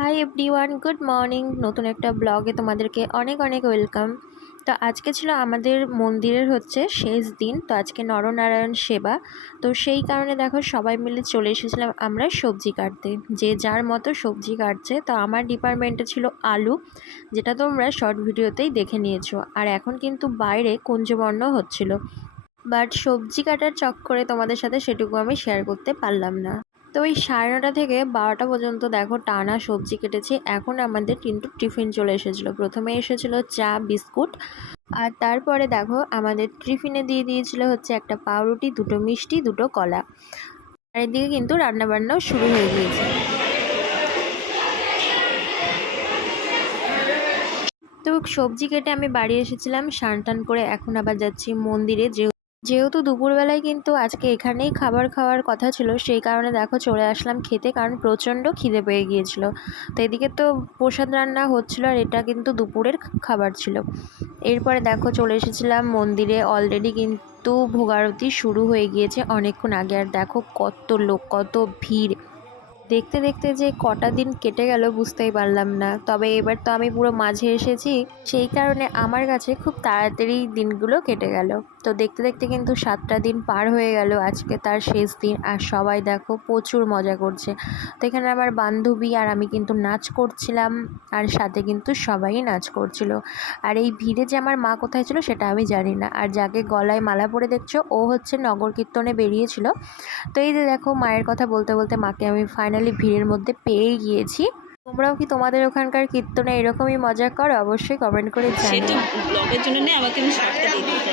Hi everyone, good morning. নতুন একটা ব্লগে তোমাদেরকে অনেক অনেক ওয়েলকাম। তো আজকে ছিল আমাদের মন্দিরের শেষ দিন। তো আজকে নরনারায়ণ সেবা। তো সেই কারণে দেখো সবাই মিলে চলে এসেছিলাম আমরা সবজি কাটতে, যে যার মতো সবজি কাটছে। তো আমার ডিপার্টমেন্টে ছিল আলু, যেটা তোমরা শর্ট ভিডিওতেই দেখে নিয়েছো। আর এখন কিন্তু বাইরে কুঞ্জবর্ণ হচ্ছিল, বাট সবজি কাটার চক্করে তোমাদের সাথে সেটুকু আমি শেয়ার করতে পারলাম না। তো ওই 9:30 থেকে 12টা পর্যন্ত দেখো টানা সবজি কেটেছি। এখন আমাদের কিন্তু টিফিন চলে এসেছিলো। প্রথমে এসেছিলো চা বিস্কুট, আর তারপরে দেখো আমাদের টিফিনে দিয়ে দিয়েছিল একটা পাউরুটি, দুটো মিষ্টি, দুটো কলা। আর এদিকে কিন্তু রান্নাবান্নাও শুরু হয়ে গিয়েছে। তো সবজি কেটে আমি বাড়ি এসেছিলাম, স্নান টান করে এখন আবার যাচ্ছি মন্দিরে। যেহেতু দুপুরবেলায় কিন্তু আজকে এখানেই খাবার খাওয়ার কথা ছিল, সেই কারণে দেখো চলে আসলাম খেতে, কারণ প্রচণ্ড খিদে পেয়ে গিয়েছিল। তো এদিকে তো প্রসাদ রান্না হচ্ছিল, আর এটা কিন্তু দুপুরের খাবার ছিল। এরপরে দেখো চলে এসেছিলাম মন্দিরে। অলরেডি কিন্তু ভোগারতি শুরু হয়ে গিয়েছে অনেকক্ষণ আগে। আর দেখো কত লোক, কত ভিড়। দেখতে দেখতে যে কটা দিন কেটে গেল বুঝতেই পারলাম না। তবে এবার তো আমি পুরো মাঝে এসেছি, সেই কারণে আমার কাছে খুব তাড়াতাড়ি দিনগুলো কেটে গেল। তো দেখতে দেখতে কিন্তু 7টা দিন পার হয়ে গেল, আজকে তার শেষ দিন। আর সবাই দেখো প্রচুর মজা করছে। তো এখানে আমার বান্ধবী আর আমি কিন্তু নাচ করছিলাম, আর সাথে কিন্তু সবাই নাচ করছিল। আর এই ভিড়ে যে আমার মা কোথায় ছিল সেটা আমি জানি না। আর যাকে গলায় মালা পরে দেখছো, ও নগর কীর্তনে বেরিয়েছিল। তো এই যে দেখো মায়ের কথা বলতে বলতে মাকে আমি ফাইনালি ভিড়ের মধ্যে পেয়ে গিয়েছি। তোমরাও কি তোমাদের ওখানকার কীর্তনে এরকমই মজা করো? অবশ্যই কমেন্ট করে জানিও। ব্লগের জন্য নেই, আমাকে আমি শর্টটা দিয়ে দিতে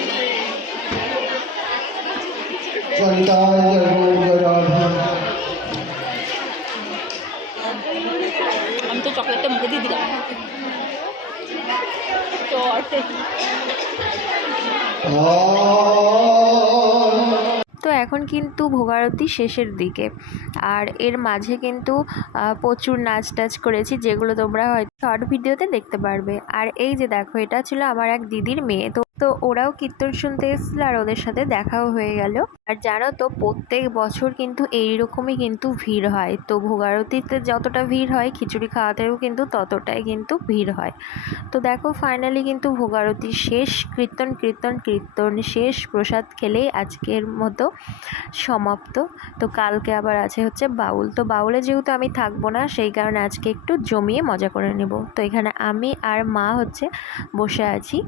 আমি তো চকলেটটা মুখে দিয়ে দিলাম। তো এখন কিন্তু ভোগারতি শেষের দিকে, আর এর মাঝে কিন্তু প্রচুর নাচ টাচ করেছি, যেগুলো তোমরা হয়তো শর্ট ভিডিওতে দেখতে পারবে। আর এই যে দেখো, এটা ছিল আমার এক দিদির মেয়ে। তো ওরাও কীর্তন শুনতে এসেছিল, আর ওদের সাথে দেখাও হয়ে গেল। আর জানো তো, প্রত্যেক বছর কিন্তু এইরকমই কিন্তু ভিড় হয়। তো ভোগারতিতে যতটা ভিড় হয়, খিচুড়ি খাওয়াতেও কিন্তু ততটাই কিন্তু ভিড় হয়। তো দেখো ফাইনালি কিন্তু ভোগারতি শেষ, কীর্তন কীর্তন কীর্তন শেষ, প্রসাদ খেলেই আজকের মতো সমাপ্ত। তো কালকে আবার আছে বাউল। তো বাউলে যেহেতু আমি থাকবো না, সেই কারণে আজকে একটু জমিয়ে মজা করে নেব। তো এখানে আমি আর মা বসে আছি।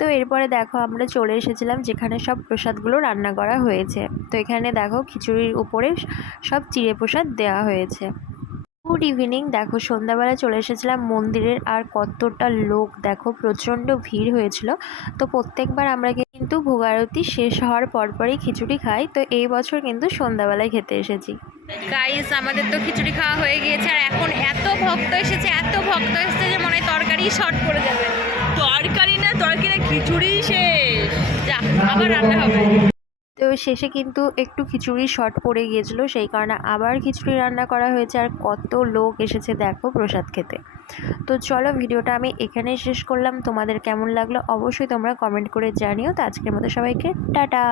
তো এরপরে দেখো আমরা চলে এসেছিলাম যেখানে সব প্রসাদগুলো রান্না করা হয়েছে। তো এখানে দেখো খিচুড়ির উপরে সব চিড়ে প্রসাদ দেওয়া হয়েছে। Good evening. দেখো সন্ধ্যাবেলা চলে এসেছিলাম মন্দিরের, আর কতটা লোক দেখো, প্রচণ্ড ভিড় হয়েছিল। তো প্রত্যেকবার আমরা কিন্তু ভোগারতি শেষ হওয়ার পরপরই খিচুড়ি খাই। তো এই বছর কিন্তু সন্ধ্যাবেলায় খেতে এসেছি। গাইস, আমাদের তো খিচুড়ি খাওয়া হয়ে গিয়েছে, আর এখন এত ভক্ত এসেছে যে মনে হয় তরকারি শর্ট পড়ে যাবে। তরকারি না খিচুড়ি শেষ, যা আবার রান্না হবে। তো শেষে কিন্তু একটু খিচুড়ি শর্ট পড়ে গিয়েছিল, সেই কারণে আবার খিচুড়ি রান্না করা হয়েছে। আর কত লোক এসেছে দেখো প্রসাদ খেতে। তো চলো, ভিডিওটা আমি এখানেই শেষ করলাম। তোমাদের কেমন লাগলো অবশ্যই তোমরা কমেন্ট করে জানিও। তো আজকের মতো সবাইকে টাটা।